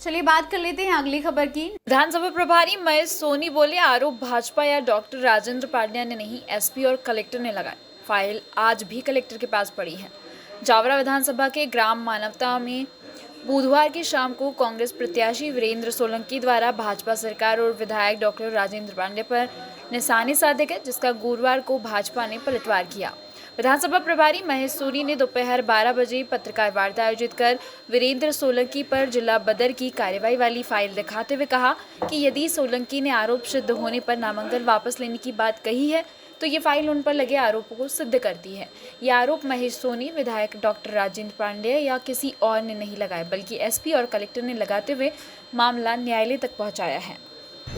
चलिए बात कर लेते हैं अगली खबर की। विधानसभा प्रभारी महेश सोनी बोले, आरोप भाजपा या डॉक्टर राजेंद्र पांड्या ने नहीं, एसपी और कलेक्टर ने लगाए। फाइल आज भी कलेक्टर के पास पड़ी है। जावरा विधानसभा के ग्राम मानवता में बुधवार की शाम को कांग्रेस प्रत्याशी वीरेंद्र सोलंकी द्वारा भाजपा सरकार और विधायक डॉक्टर राजेंद्र पांड्या पर निशाने साधे गए, जिसका गुरुवार को भाजपा ने पलटवार किया। विधानसभा प्रभारी महेश सोनी ने दोपहर 12 बजे पत्रकार वार्ता आयोजित कर वीरेंद्र सोलंकी पर जिला बदर की कार्रवाई वाली फाइल दिखाते हुए कहा कि यदि सोलंकी ने आरोप सिद्ध होने पर नामांकन वापस लेने की बात कही है तो ये फाइल उन पर लगे आरोपों को सिद्ध करती है। ये आरोप महेश सोनी, विधायक डॉक्टर राजेंद्र पांड्या या किसी और ने नहीं लगाए, बल्कि एसपी और कलेक्टर ने लगाते हुए मामला न्यायालय तक पहुंचाया है।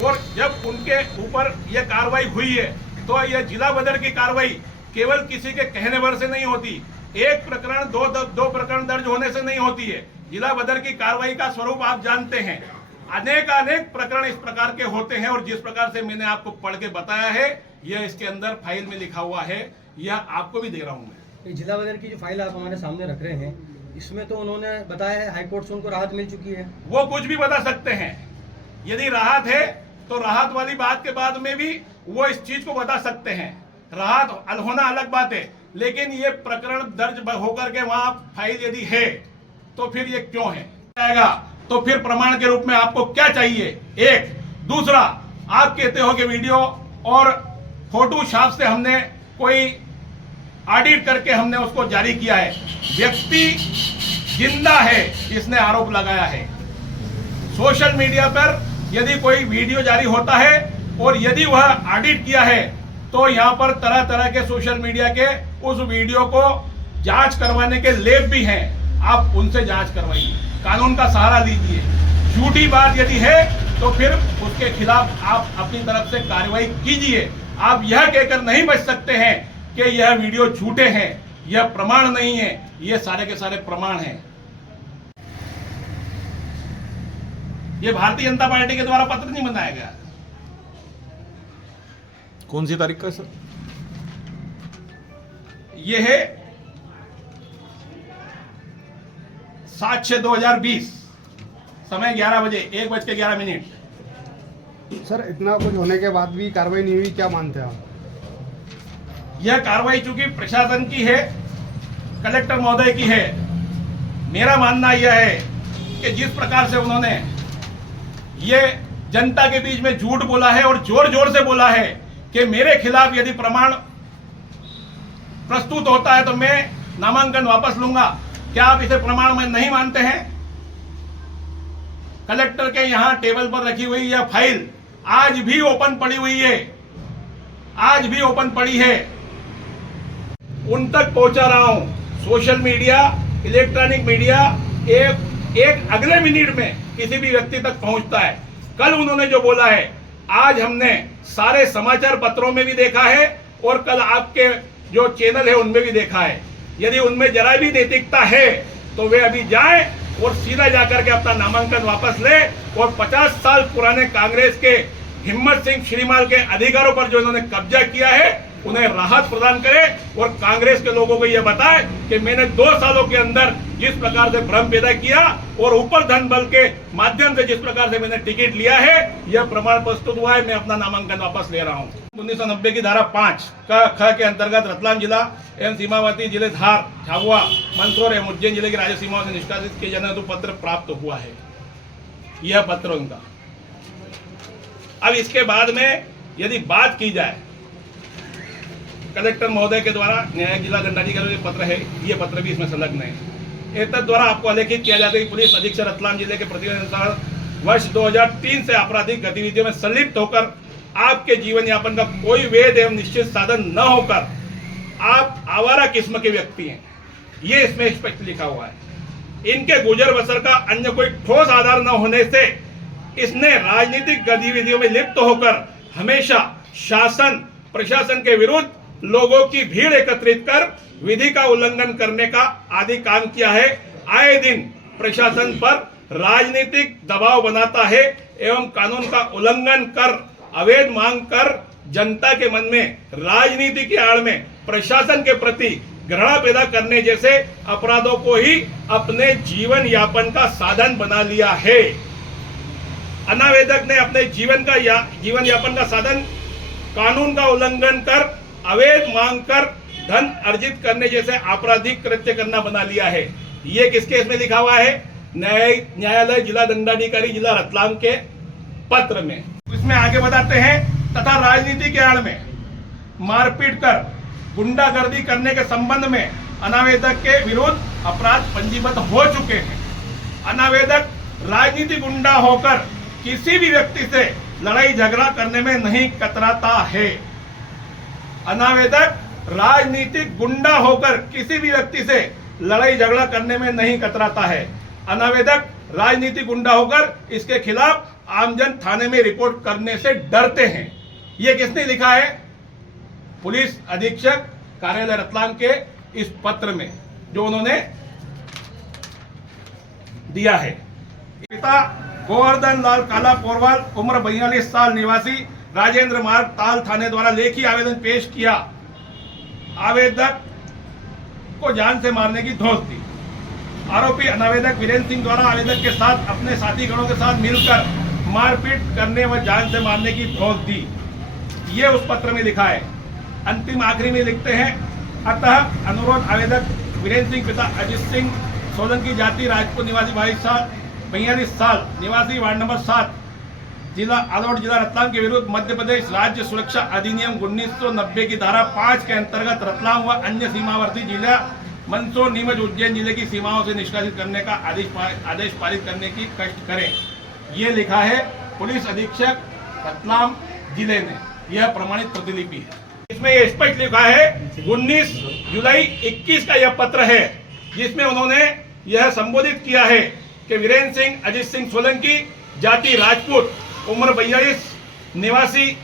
और जब उनके ऊपर यह कार्रवाई हुई है तो यह जिला बदर की कार्रवाई केवल किसी के कहने भर से नहीं होती। एक प्रकरण दो प्रकरण दर्ज होने से नहीं होती है। जिला बदर की कार्रवाई का स्वरूप आप जानते हैं। अनेक प्रकरण इस प्रकार के होते हैं और जिस प्रकार से मैंने आपको पढ़ के बताया है, यह इसके अंदर फाइल में लिखा हुआ है। यह आपको भी दे रहा हूं मैं। जिला बदर की जो फाइल आप हमारे सामने रख रहे हैं, इसमें तो उन्होंने बताया है हाईकोर्ट से उनको राहत मिल चुकी है। वो कुछ भी बता सकते हैं। यदि राहत है तो राहत वाली बात के बाद में भी वो इस चीज को बता सकते हैं। राहत होना अलग बात है, लेकिन ये प्रकरण दर्ज होकर के वहां फाइल यदि है तो फिर ये क्यों है आएगा, तो फिर प्रमाण के रूप में आपको क्या चाहिए? एक दूसरा, आप कहते हो कि वीडियो और फोटो छाप से हमने कोई ऑडिट करके हमने उसको जारी किया है। व्यक्ति जिंदा है, इसने आरोप लगाया है। सोशल मीडिया पर यदि कोई वीडियो जारी होता है और यदि वह ऑडिट किया है तो यहाँ पर तरह तरह के सोशल मीडिया के उस वीडियो को जांच करवाने के लेब भी हैं। आप उनसे जांच करवाइए, कानून का सहारा लीजिए। झूठी बात यदि है तो फिर उसके खिलाफ आप अपनी तरफ से कार्रवाई कीजिए। आप यह कहकर नहीं बच सकते हैं कि यह वीडियो झूठे हैं, यह प्रमाण नहीं है। यह सारे के सारे प्रमाण हैं। यह भारतीय जनता पार्टी के द्वारा पत्र नहीं बनाया गया। कौन सी तारीख का सर? यह है 7/6/2020, समय 11 बजे 1:11। सर, इतना कुछ होने के बाद भी कार्रवाई नहीं हुई, क्या मानते हैं आप? यह कार्रवाई चूंकि प्रशासन की है, कलेक्टर महोदय की है। मेरा मानना यह है कि जिस प्रकार से उन्होंने ये जनता के बीच में झूठ बोला है और जोर जोर से बोला है कि मेरे खिलाफ यदि प्रमाण प्रस्तुत होता है तो मैं नामांकन वापस लूंगा, क्या आप इसे प्रमाण में नहीं मानते हैं? कलेक्टर के यहां टेबल पर रखी हुई यह फाइल आज भी ओपन पड़ी हुई है, आज भी ओपन पड़ी है। उन तक पहुंचा रहा हूं। सोशल मीडिया, इलेक्ट्रॉनिक मीडिया एक अगले मिनट में किसी भी व्यक्ति तक पहुंचता है। कल उन्होंने जो बोला है, आज हमने सारे समाचार पत्रों में भी देखा है और कल आपके जो चैनल है उनमें भी देखा है। यदि उनमें जरा भी नैतिकता है तो वे अभी जाएं और सीधा जाकर के अपना नामांकन वापस ले और 50 साल पुराने कांग्रेस के हिम्मत सिंह श्रीमाल के अधिकारों पर जो इन्होंने कब्जा किया है उन्हें राहत प्रदान करे और कांग्रेस के लोगों को यह बताए कि मैंने 2 सालों के अंदर जिस प्रकार से भ्रम पैदा किया और ऊपर धन बल के माध्यम से जिस प्रकार से मैंने टिकट लिया है, यह प्रमाण प्रस्तुत हुआ है। मैं अपना नामांकन वापस ले रहा हूं। 1990 की धारा 5 का ख के अंतर्गत रतलाम जिला एवं सीमावर्ती जिले धार, झाबुआ, मंदसौर एवं उज्जैन जिले की राज्य सीमाओं से निष्कासित किए जाने हेतु पत्र प्राप्त हुआ है। यह पत्र उनका। अब इसके बाद में यदि बात की जाए, कलेक्टर महोदय के द्वारा न्यायिक जिला दंडाधिकारी का पत्र है, ये पत्र भी इसमें संलग्न है। एतद द्वारा आपको आलेखित किया जाता है कि पुलिस अधीक्षक रतलाम जिले के प्रतिवेदन अनुसार वर्ष 2003 से आपराधिक गतिविधियों में संलिप्त होकर आपके जीवन यापन का कोई वैध एवं निश्चित साधन न होकर आप आवारा किस्म के व्यक्ति हैं, ये इसमें स्पष्ट लिखा हुआ है। इनके गुजर बसर का अन्य कोई ठोस आधार न होने से इसने राजनीतिक गतिविधियों में लिप्त होकर हमेशा शासन प्रशासन के विरुद्ध लोगों की भीड़ एकत्रित कर विधि का उल्लंघन करने का आदि काम किया है। आए दिन प्रशासन पर राजनीतिक दबाव बनाता है एवं कानून का उल्लंघन कर अवैध मांग कर जनता के मन में राजनीति की आड़ में प्रशासन के प्रति घृणा पैदा करने जैसे अपराधों को ही अपने जीवन यापन का साधन बना लिया है। अनावेदक ने अपने जीवन यापन का साधन कानून का उल्लंघन कर अवैध मांग कर धन अर्जित करने जैसे आपराधिक कृत्य करना बना लिया है। ये किस केस में लिखा हुआ है? न्यायालय जिला दंडाधिकारी जिला रतलाम के पत्र में। इसमें आगे बताते हैं, तथा राजनीति के आड़ में मारपीट कर गुंडागर्दी करने के संबंध में अनावेदक के विरुद्ध अपराध पंजीबद्ध हो चुके हैं। अनावेदक राजनीति गुंडा होकर किसी भी व्यक्ति से लड़ाई झगड़ा करने में नहीं कतराता है। अनावेदक राजनीतिक गुंडा होकर किसी भी व्यक्ति से लड़ाई झगड़ा करने में नहीं कतराता है। अनावेदक राजनीतिक गुंडा होकर इसके खिलाफ आमजन थाने में रिपोर्ट करने से डरते हैं। ये किसने लिखा है? पुलिस अधीक्षक कार्यालय रतलाम के इस पत्र में जो उन्होंने दिया है। पिता गोवर्धन लाल काला पोरवाल उम्र 42 साल निवासी राजेंद्र मार्ग ताल थाने द्वारा लेखी आवेदन पेश किया। आवेदक को जान से मारने की धौंस दी। आरोपी अनावेदक वीरेंद्र सिंह द्वारा आवेदक के साथ अपने साथी गणों के साथ मिलकर मारपीट करने व जान से मारने की धौंस दी। ये उस पत्र में लिखा है। अंतिम आखिरी में लिखते हैं, अतः अनुरोध आवेदक वीरेंद्र सिंह पिता अजित सिंह सोलंकी जाति राजपूत निवासी 42 साल निवासी वार्ड नंबर 7 जिला आलोट जिला रतलाम के विरुद्ध मध्य प्रदेश राज्य सुरक्षा अधिनियम 1990 की धारा 5 के अंतर्गत रतलाम व अन्य सीमावर्ती जिला मंदसौर नीमच उज्जैन जिले की सीमाओं से निष्कासित करने का आदेश पारित करने की कष्ट करें। ये लिखा है पुलिस अधीक्षक रतलाम जिले ने। यह प्रमाणित प्रतिलिपि है। इसमें यह स्पष्ट लिखा है 19 जुलाई 21 का यह पत्र है, जिसमें उन्होंने यह संबोधित किया है कि वीरेंद्र सिंह अजित सिंह सोलंकी जाति राजपूत उम्र 42 निवासी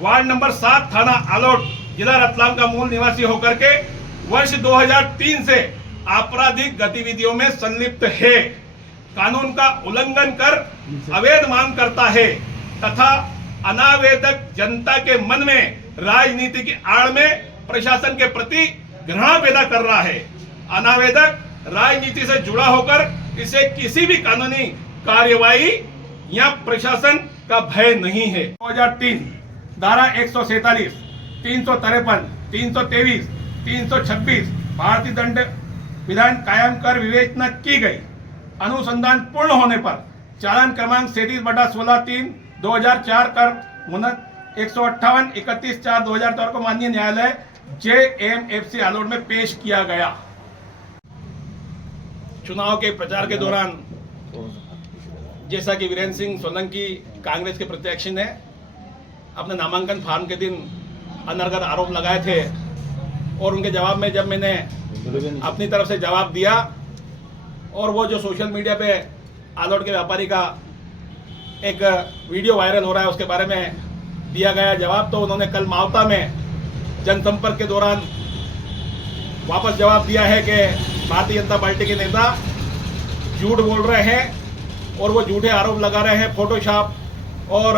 वार्ड नंबर 7 थाना आलोट जिला रतलाम का मूल निवासी होकर के वर्ष 2003 से आपराधिक गतिविधियों में संलिप्त है, कानून का उल्लंघन कर अवैध मांग करता है तथा अनावेदक जनता के मन में राजनीति की आड़ में प्रशासन के प्रति घृणा पैदा कर रहा है। अनावेदक राजनीति से जुड़ा होकर इसे किसी भी कानूनी कार्यवाही या प्रशासन का भय नहीं है। 2003 धारा 147, 353, 323, 326 भारतीय दंड विधान कायम कर विवेचना की गई। अनुसंधान पूर्ण होने पर चालान क्रमांक 37/16/3/2004 कर 158 31/4/2004 को माननीय न्यायालय JMFC आलोट में पेश किया गया। चुनाव के प्रचार के दौरान जैसा कि वीरेंद्र सिंह सोलंकी कांग्रेस के प्रत्याशी ने अपने नामांकन फार्म के दिन अनर्गल आरोप लगाए थे और उनके जवाब में जब मैंने अपनी तरफ से जवाब दिया और वो जो सोशल मीडिया पे आलोट के व्यापारी का एक वीडियो वायरल हो रहा है उसके बारे में दिया गया जवाब, तो उन्होंने कल मावता में जनसंपर्क के दौरान वापस जवाब दिया है कि भारतीय जनता पार्टी के नेता झूठ बोल रहे हैं और वो झूठे आरोप लगा रहे हैं, फोटोशॉप और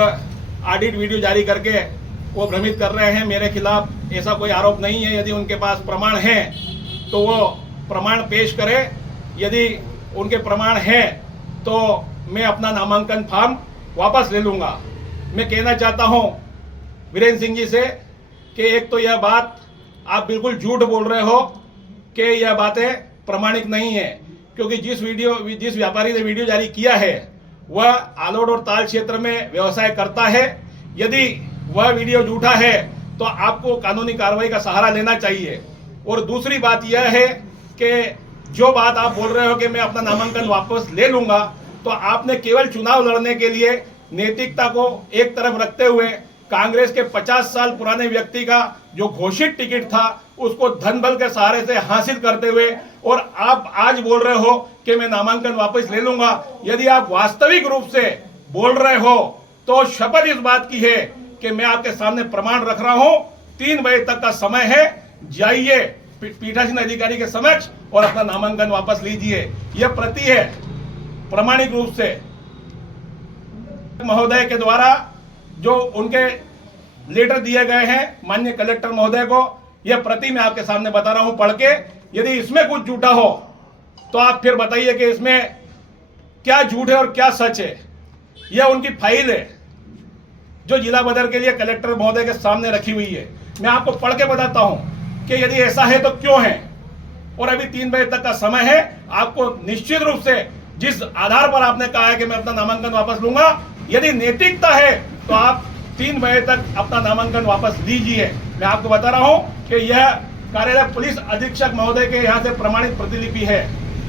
ऑडिट वीडियो जारी करके वो भ्रमित कर रहे हैं मेरे खिलाफ। ऐसा कोई आरोप नहीं है। यदि उनके पास प्रमाण है तो वो प्रमाण पेश करें। यदि उनके प्रमाण है तो मैं अपना नामांकन फॉर्म वापस ले लूँगा। मैं कहना चाहता हूँ वीरेंद्र सिंह जी से कि एक तो यह बात आप बिल्कुल झूठ बोल रहे हो कि यह बातें प्रमाणिक नहीं है, क्योंकि जिस व्यापारी ने वीडियो जारी किया है वह आलोट और ताल क्षेत्र में व्यवसाय करता है। यदि वह वीडियो झूठा है तो आपको कानूनी कार्रवाई का सहारा लेना चाहिए। और दूसरी बात यह है कि जो बात आप बोल रहे हो कि मैं अपना नामांकन वापस ले लूंगा, तो आपने केवल चुनाव लड़ने के लिए नैतिकता को एक तरफ रखते हुए कांग्रेस के 50 साल पुराने व्यक्ति का जो घोषित टिकट था उसको धन बल के सहारे से हासिल करते हुए और आप आज बोल रहे हो कि मैं नामांकन वापस ले लूंगा। यदि आप वास्तविक रूप से बोल रहे हो तो शपथ इस बात की है कि मैं आपके सामने प्रमाण रख रहा हूं। 3 बजे तक का समय है, जाइए पीठासीन अधिकारी के समक्ष और अपना नामांकन वापस लीजिए। यह प्रति है प्रामाणिक रूप से महोदय के द्वारा जो उनके लेटर दिए गए हैं माननीय कलेक्टर महोदय को, यह प्रति मैं आपके सामने बता रहा हूं पढ़ के। यदि इसमें कुछ झूठा हो तो आप फिर बताइए कि इसमें क्या झूठ है और क्या सच है। यह उनकी फाइल है जो जिला बदर के लिए कलेक्टर महोदय के सामने रखी हुई है। मैं आपको पढ़ के बताता हूं कि यदि ऐसा है तो क्यों है, और अभी 3 बजे तक का समय है। आपको निश्चित रूप से जिस आधार पर आपने कहा है कि मैं अपना नामांकन वापस लूंगा, यदि नैतिकता है तो आप 3 बजे तक अपना नामांकन वापस लीजिए। मैं आपको बता रहा हूं कि यह कार्यरत पुलिस अधीक्षक महोदय के यहाँ से प्रमाणित प्रतिलिपि है।